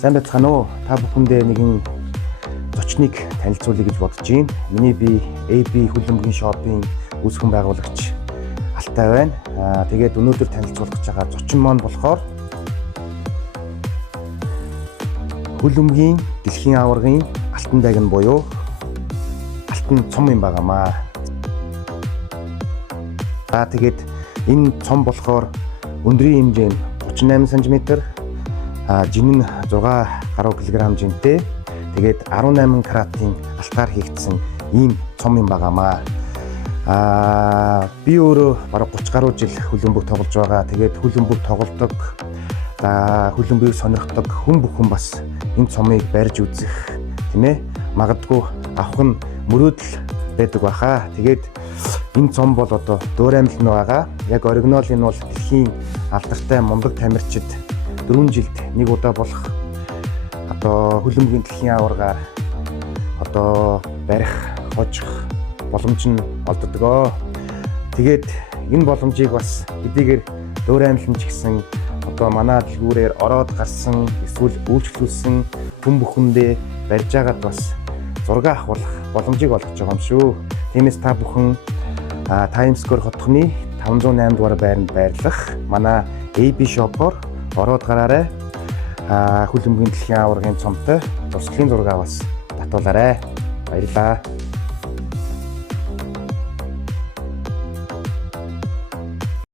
Сайн байцгаана уу? Та бүхэндээ нэгэн зочныг танилцуулъя гэж бодож байна. Миний би AB хөлбөмбөгийн шопын үүсгэн байгуулагч Алтай байна. Тэгээд өнөөдөр танилцуулах гэж байгаа зочин маань болохоор хөлбөмбөгийн дэлхийн аваргын алтан дайган буюу алтан цом юм байгаамаа. Тэгээд энэ цом болохоор өндрийн хэмжээ нь 38 см, жин нь 6 гаруй кг жинтэй. Тэгээд 18 каратын алтаар хийгдсэн ийм цом юм байгаамаа. Би өөрөө бараг 30 гаруй жил хөлбөмбөг тоглож байгаа. Тэгээд хөлбөмбөг тоглодог, хөлбөмбөгийг сонирхдог хүн бүхэн бас энэ цомыг барьж үзэх тийм ээ. Магадгүй авах нь мөрөөдөл байдаг баха. Тэгээд энэ цом бол одоо дөөраймл нь байгаа. Яг оригинал нь бол дэлхийн алдартай мундаг тамирчид 4 жилд нэг удаа болох одоо хөлбөмбөгийн дэлхийн аваргаар одоо барих, хожих боломж нь олддог. Тэгээд энэ боломжийг бас хэдийгээр дөөраймлэн ч гэсэн одоо манай дэлгүүрээр ороод гарсан эсвэл үйлчлүүлсэн хүн бүхэндээ барьж агаад бас зураг авах боломжийг олгож байгаа юм шүү. Тиймээс та бүхэн Times Square хотхны 508 дугаар байранд байрлах манай AB shop-оор ороод гараарай. Хөлбөмбөгийн дэлхийн аваргын цомтой тусгын зураг аваас татуулаарай. Баярлалаа.